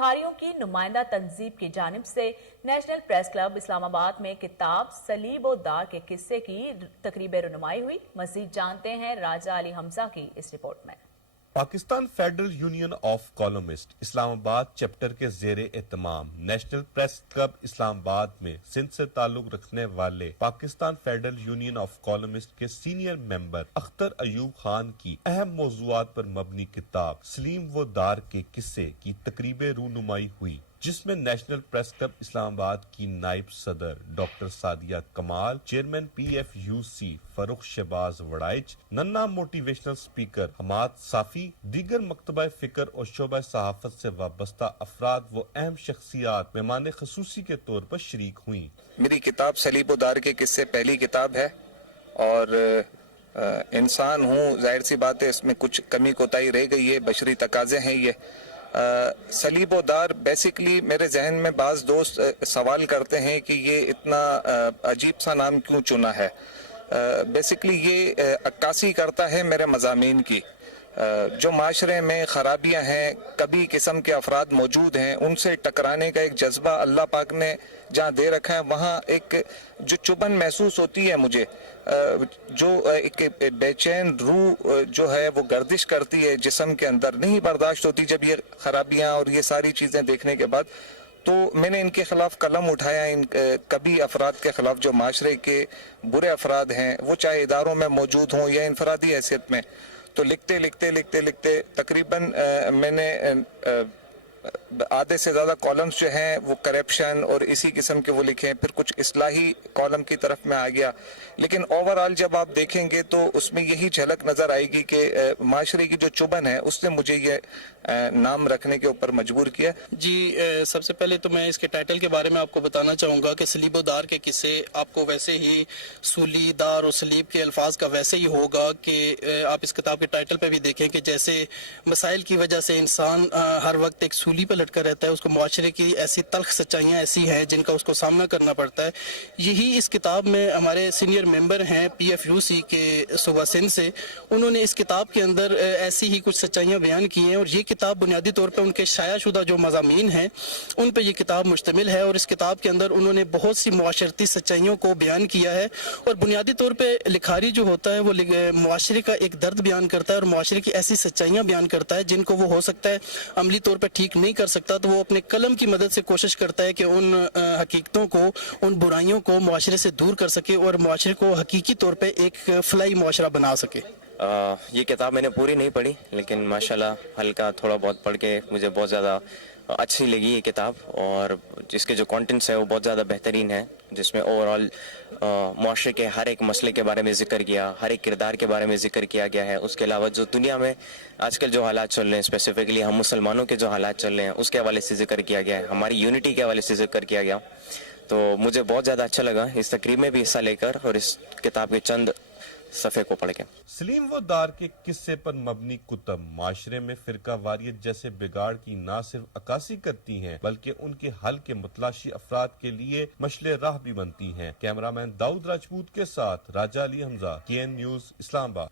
खारियों की नुमाइंदा तंजीब की जानिब से नेशनल प्रेस क्लब इस्लामाबाद में किताब सलीब और दार के किस्से की तकरीब रुनुमाई हुई। मज़ीद जानते हैं राजा अली हमजा की इस रिपोर्ट में। Pakistan federal union of columnist Islamabad chapter के ज़ेरे एहतमाम नेशनल प्रेस क्लब इस्लामाबाद में सिंध से ताल्लुक रखने वाले Pakistan federal union of columnist के सीनियर मेंबर अख्तर अयूब खान की अहम मौज़ूआत पर मबनी किताब सलीम व दार के किस्से की तकरीब रूनुमाई हुई, जिसमें नेशनल प्रेस क्लब इस्लामाबाद की नायब सदर डॉक्टर सादिया कमाल, चेयरमैन PFUC फरुख शहबाज वड़ाइच, नन्ना मोटिवेशनल स्पीकर हमाद साफी, दीगर मकतबा फिक्र और शोबा सहाफत से वाबस्ता अफराद व अहम शख्सियात मेहमान खसूसी के तौर पर शरीक हुई। मेरी किताब सलीब दार के किस्से पहली किताब है और इंसान हूँ, जाहिर सी बात है इसमें कुछ कमी कोताही रह गई है, बशरी तकाजे हैं ये। सलीब दार बेसिकली मेरे जहन में बाज़ दोस्त सवाल करते हैं कि ये इतना अजीब सा नाम क्यों चुना है। बेसिकली ये अक्कासी करता है मेरे मज़ामीन की। जो माशरे में ख़राबियाँ हैं, कभी किस्म के अफराद मौजूद हैं, उनसे टकराने का एक जज्बा अल्लाह पाक ने जहाँ दे रखा है, वहाँ एक जो चुभन महसूस होती है मुझे, जो एक बेचैन रूह जो है वो गर्दिश करती है जिस्म के अंदर, नहीं बर्दाश्त होती जब ये खराबियाँ और ये सारी चीज़ें देखने के बाद। तो मैंने इनके खिलाफ कलम उठाया, इन कभी अफराद के खिलाफ जो माशरे के बुरे अफराद हैं, वो चाहे इदारों में मौजूद हों या इनफरादी हैसियत में। तो लिखते तकरीबन मैंने आधे से ज़्यादा कॉलम्स जो हैं वो करप्शन और इसी किस्म के वो लिखे हैं, फिर कुछ इस्लाही कॉलम की तरफ में आ गया। लेकिन ओवरऑल जब आप देखेंगे तो उसमें यही झलक नज़र आएगी कि माशरे की जो चुभन है उसने मुझे ये नाम रखने के ऊपर मजबूर किया। जी, सबसे पहले तो मैं इसके टाइटल के बारे में आपको बताना चाहूँगा कि सलीब और दार के किस्से आपको वैसे ही सूली, दार और सलीब के अल्फाज का वैसे ही होगा कि आप इस किताब के टाइटल पे भी देखें कि जैसे मसाइल की वजह से इंसान हर वक्त एक सूली पर लटका रहता है, उसको मुआशरे की ऐसी तल्ख सच्चाइयाँ ऐसी हैं जिनका उसको सामना करना पड़ता है। यही इस किताब में हमारे सीनियर मेंबर हैं PFUC के सूबा सिंध से, उन्होंने इस किताब के अंदर ऐसी ही कुछ सच्चाइयाँ बयान की हैं और ये किताब बुनियादी तौर पर उनके शायाशुदा जो मज़ामीन हैं उन पर यह किताब मुश्तमिल है। और इस किताब के अंदर उन्होंने बहुत सी मुआशरती सच्चाइयों को बयान किया है और बुनियादी तौर पर लिखारी जो होता है वो मुआशरे का एक दर्द बयान करता है और मुआशरे की ऐसी सच्चाइयाँ बयान करता है जिनको वो हो सकता है अमली तौर पर ठीक नहीं कर सकता, तो वो अपने कलम की मदद से कोशिश करता है कि उन हकीकतों को, उन बुराइयों को मुआशरे से दूर कर सके और मुआशरे को हकीकी तौर पे एक फलाई मुआशरा बना सके। ये किताब मैंने पूरी नहीं पढ़ी, लेकिन माशाल्लाह हल्का थोड़ा बहुत पढ़ के मुझे बहुत ज़्यादा अच्छी लगी ये किताब और जिसके जो कंटेंट्स है वो बहुत ज़्यादा बेहतरीन है, जिसमें ओवरऑल मुआशरे के हर एक मसले के बारे में ज़िक्र किया, हर एक किरदार के बारे में ज़िक्र किया गया है। उसके अलावा जो दुनिया में आजकल जो हालात चल रहे हैं, स्पेसिफिकली हम मुसलमानों के जो हालात चल रहे हैं उसके हवाले से ज़िक्र किया गया है, हमारी यूनिटी के हवाले से ज़िक्र किया गया। तो मुझे बहुत ज़्यादा अच्छा लगा इस तकरीब में भी हिस्सा लेकर और इस किताब के चंद सफ़े को पढ़ के। सलीम व दार के किस्से पर मबनी कुतब माशरे में फिरका वारियत जैसे बिगाड़ की न सिर्फ अक्कासी करती हैं बल्कि उनके हल के मुतलाशी अफराद के लिए मशले राह भी बनती हैं। कैमरामैन दाऊद राजपूत के साथ राजा अली हमजा, KN न्यूज़, इस्लामाबाद।